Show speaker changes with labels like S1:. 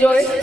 S1: de